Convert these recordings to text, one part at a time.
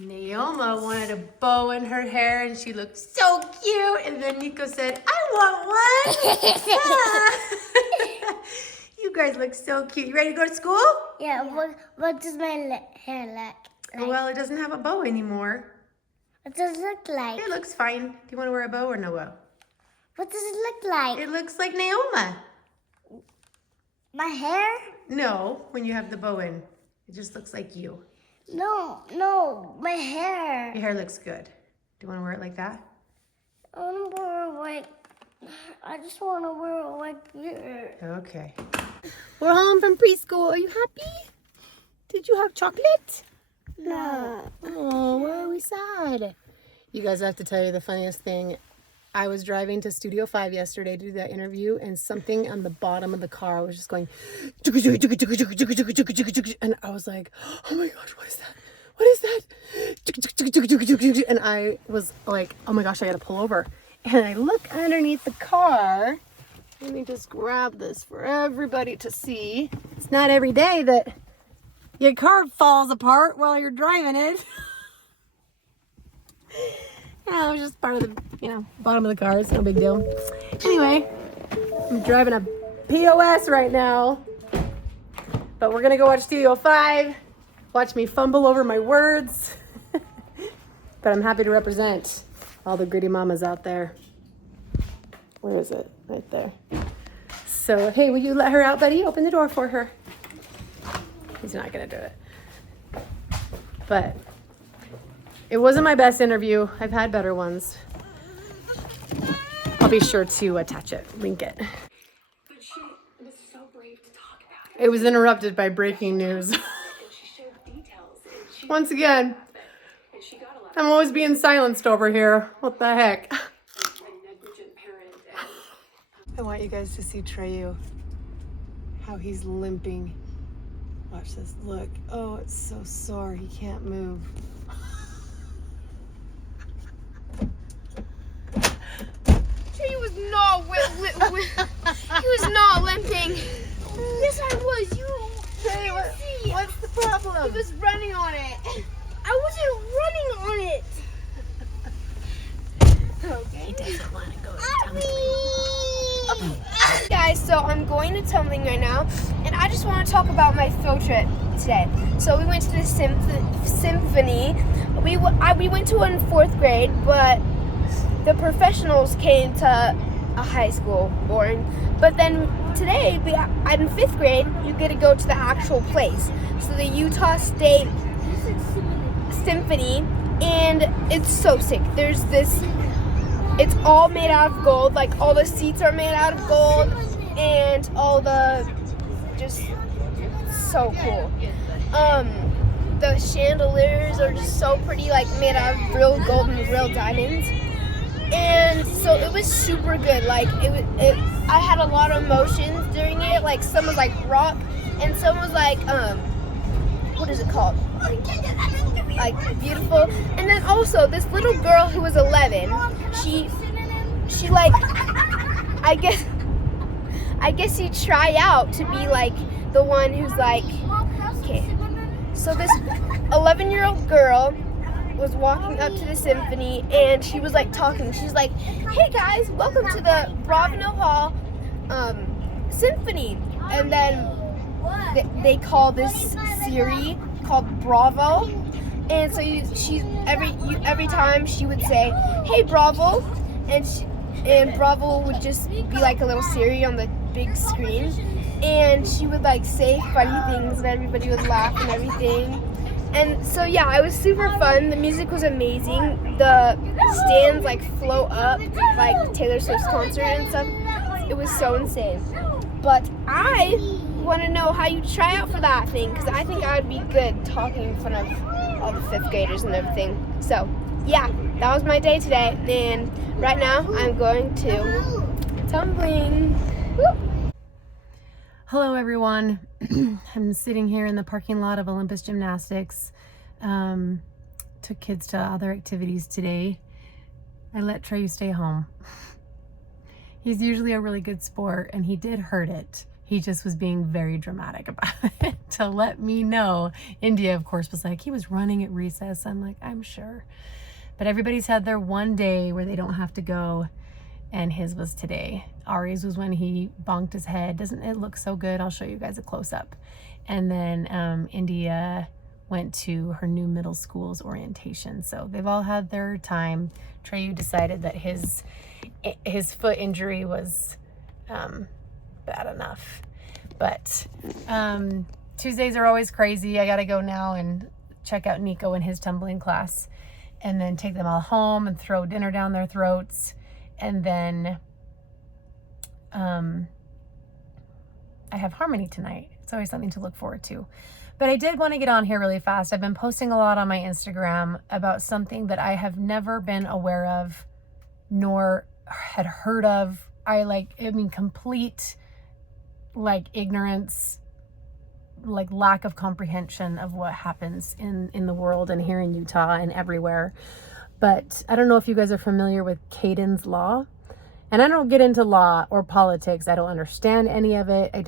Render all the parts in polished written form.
Naoma wanted a bow in her hair and she looked so cute. And then Nico said, I want one. You guys look so cute. You ready to go to school? Yeah, what does my hair look like? Well, it doesn't have a bow anymore. What does it look like? It looks fine. Do you want to wear a bow or no bow? What does it look like? It looks like Naoma. My hair? No, when you have the bow in. It just looks like you. No, my hair. Your hair looks good. Do you want to wear it like that? I just want to wear it like you. Okay. We're home from preschool. Are you happy? Did you have chocolate? No. Oh, why are we sad? You guys, I have to tell you the funniest thing. I was driving to Studio 5 yesterday to do that interview, and something on the bottom of the car was just going, and I was like, oh my gosh, what is that? What is that? And I was like, oh my gosh, I gotta pull over. And I look underneath the car. Let me just grab this for everybody to see. It's not every day that your car falls apart while you're driving it. Yeah, it was just part of the, bottom of the car. It's no big deal. Anyway, I'm driving a POS right now. But we're going to go watch Studio 5. Watch me fumble over my words. But I'm happy to represent all the gritty mamas out there. Where is it? Right there. So, hey, will you let her out, buddy? Open the door for her. He's not going to do it. But it wasn't my best interview. I've had better ones. I'll be sure to attach it, link it. But she was so brave to talk about It was interrupted by breaking news. and she showed details. And she Once again, and she got a lot I'm always being silenced over here. What the heck? of a negligent parent. I want you guys to see Treyu. How he's limping. Watch this. Look. Oh, it's so sore. He can't move. He was not he was not limping. Yes, I was. Hey, what's the problem? He was running on it. I wasn't running on it. Okay. He doesn't want to go to tumbling. Guys, so I'm going to tumbling right now, and I just want to talk about my field trip today. So we went to the Symphony. We went to one in 4th grade, but the professionals came to a high school, boring. But then today, in 5th grade, you get to go to the actual place. So the Utah State Symphony, and it's so sick. There's this, it's all made out of gold, like all the seats are made out of gold, and all the, just so cool. The chandeliers are just so pretty, like made out of real gold and real diamonds. And so it was super good. Like I had a lot of emotions during it. Like some was like rock, and some was like what is it called? Like beautiful. And then also this little girl who was 11. She like I guess she try out to be like the one who's like, okay. So this 11-year-old girl was walking up to the symphony, and she was like talking. She's like, hey guys, welcome to the Bravo Hall Symphony. And then they call this series called Bravo. And so every time she would say, hey Bravo, and Bravo would just be like a little series on the big screen, and she would like say funny things and everybody would laugh and everything. And so yeah, it was super fun. The music was amazing. The stands like float up like Taylor Swift's concert and stuff. It was so insane. But I want to know how you try out for that thing, because I think I would be good talking in front of all the 5th graders and everything. So yeah, that was my day today, and right now I'm going to tumbling. Woo! Hello, everyone. I'm sitting here in the parking lot of Olympus Gymnastics. Took kids to other activities today. I let Treyu stay home. He's usually a really good sport, and he did hurt it. He just was being very dramatic about it to let me know. India, of course, was like, he was running at recess. I'm like, I'm sure. But everybody's had their one day where they don't have to go, and his was today. Ari's was when he bonked his head. Doesn't it look so good? I'll show you guys a close-up. And then India went to her new middle school's orientation. So they've all had their time. Treyu decided that his foot injury was bad enough. But Tuesdays are always crazy. I gotta go now and check out Nico and his tumbling class, and then take them all home and throw dinner down their throats. And then I have harmony tonight. It's always something to look forward to. But I did want to get on here really fast. I've been posting a lot on my Instagram about something that I have never been aware of, nor had heard of. Complete ignorance, lack of comprehension of what happens in the world and here in Utah and everywhere. But I don't know if you guys are familiar with Cadens Law. And I don't get into law or politics. I don't understand any of it. I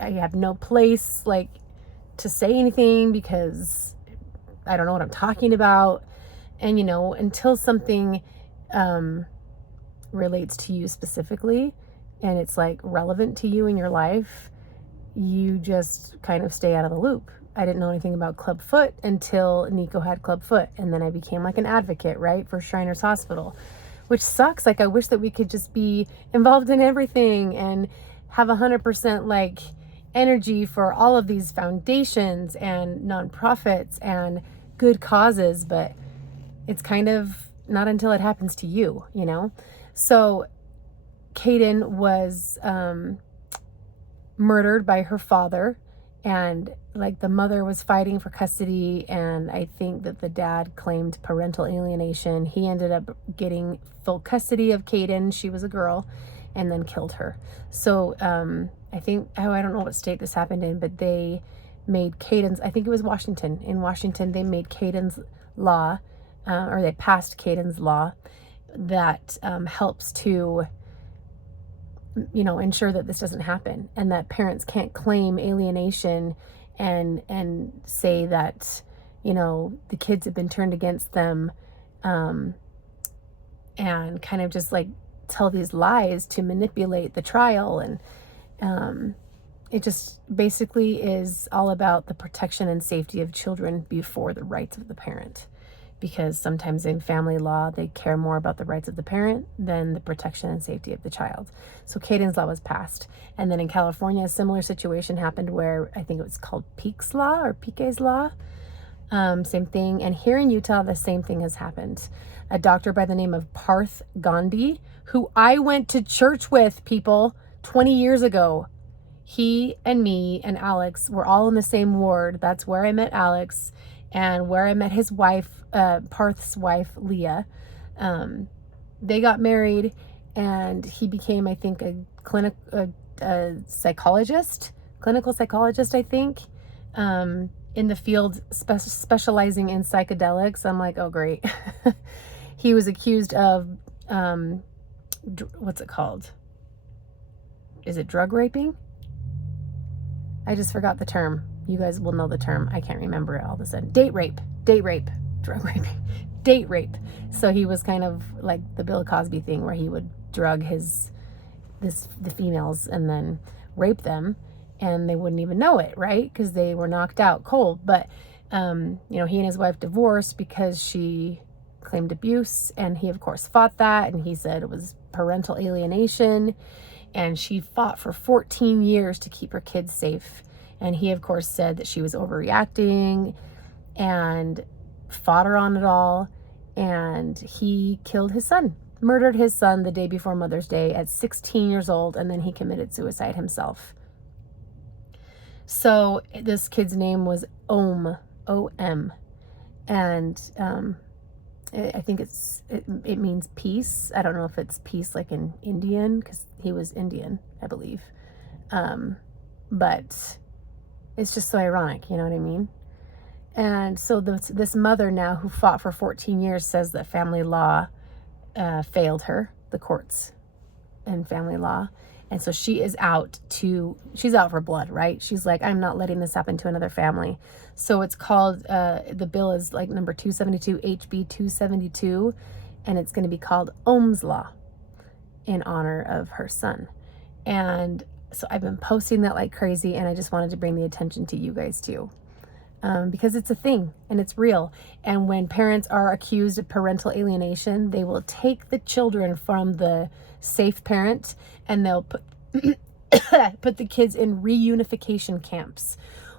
have no place to say anything because I don't know what I'm talking about. And until something relates to you specifically and it's relevant to you in your life, you just kind of stay out of the loop. I didn't know anything about clubfoot until Nico had clubfoot, and then I became an advocate, right, for Shriners Hospital, which sucks. I wish that we could just be involved in everything and have 100% energy for all of these foundations and nonprofits and good causes, but it's kind of not until it happens to you, So Caden was murdered by her father, and the mother was fighting for custody, and I think that the dad claimed parental alienation. He ended up getting full custody of Caden. She was a girl, and then killed her. So I think, I don't know what state this happened in, but they made Cadens, I think it was Washington. In Washington, they made Cadens Law, or they passed Cadens Law that helps to ensure that this doesn't happen, and that parents can't claim alienation and say that the kids have been turned against them, and kind of just tell these lies to manipulate the trial. And it just basically is all about the protection and safety of children before the rights of the parent, because sometimes in family law they care more about the rights of the parent than the protection and safety of the child. So Cadens Law was passed, and then in California a similar situation happened where I think it was called Peake's Law or Pique's Law, same thing. And here in Utah the same thing has happened. A doctor by the name of Parth Gandhi, who I went to church with, people, 20 years ago. He and me and Alex were all in the same ward. That's where I met Alex, and where I met his wife, Parth's wife, Leah. They got married, and he became, I think, a psychologist, clinical psychologist, I think, in the field specializing in psychedelics. I'm like, oh, great. He was accused of, what's it called? Is it drug raping? I just forgot the term. You guys will know the term. I can't remember it all of a sudden. Date rape, drug raping, date rape. So he was kind of like the Bill Cosby thing, where he would drug the females and then rape them, and they wouldn't even know it, right? Because they were knocked out cold. But he and his wife divorced because she claimed abuse, and he of course fought that, and he said it was parental alienation, and she fought for 14 years to keep her kids safe. And he of course said that she was overreacting and fought her on it all, and he killed his son, murdered his son the day before Mother's Day at 16 years old, and then he committed suicide himself. So this kid's name was Om, O-M, and I think it means peace. I don't know if it's peace like in Indian, because he was Indian, I believe. But it's just so ironic, you know what I mean? And so this mother now, who fought for 14 years, says that family law failed her, the courts and family law, And so she's out for blood, right? She's like, I'm not letting this happen to another family. So it's called, the bill is like number 272, HB 272, and it's going to be called Ohm's Law in honor of her son. And so I've been posting that like crazy, and I just wanted to bring the attention to you guys too. Because it's a thing and it's real. And when parents are accused of parental alienation, they will take the children from the safe parent and they'll put put the kids in reunification camps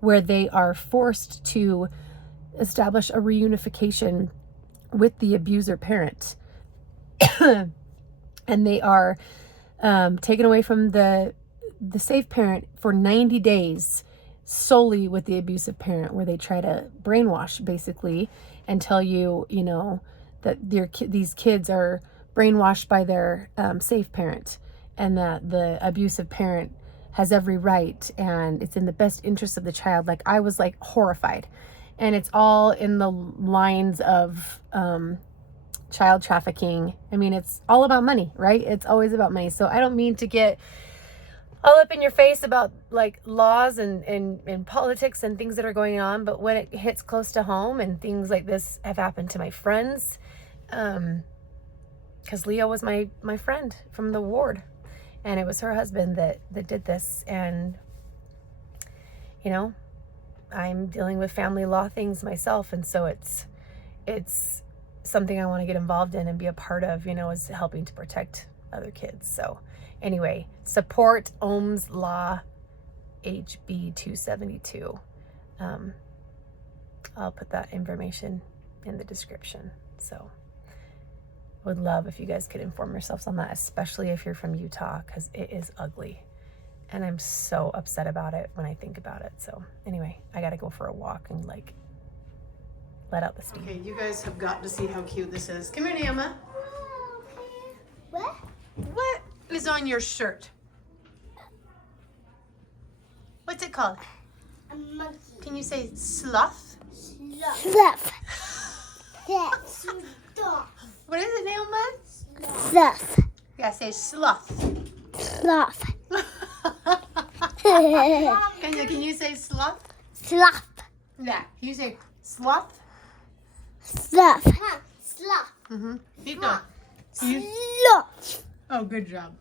where they are forced to establish a reunification with the abuser parent. And they are taken away from the safe parent for 90 days solely with the abusive parent, where they try to brainwash basically and tell you, you know, that these kids are brainwashed by their safe parent, and that the abusive parent has every right and it's in the best interest of the child. Like, I was like horrified, and it's all in the lines of child trafficking. I mean, it's all about money, right? It's always about money. So I don't mean to get all up in your face about like laws and politics and things that are going on, but when it hits close to home and things like this have happened to my friends, because Leo was my friend from the ward, and it was her husband that did this. And you know, I'm dealing with family law things myself, and so it's something I want to get involved in and be a part of, you know, is helping to protect other kids. So anyway, support Ohm's Law, HB 272. I'll put that information in the description. So would love if you guys could inform yourselves on that, especially if you're from Utah, because it is ugly. And I'm so upset about it when I think about it. So anyway, I got to go for a walk and like let out the steam. Okay, you guys have got to see how cute this is. Come here, Naoma. What? What is on your shirt? What's it called? A monkey. Can you say sloth? Sloth. Sloth. What is it, Naoma? Sloth. Yeah, say sloth. Sloth. Can you say sloth? Sloth. Yeah. Can you say sloth? Sloth. Sloth. Mm-hmm. Keep going. Sloth. Oh, good job.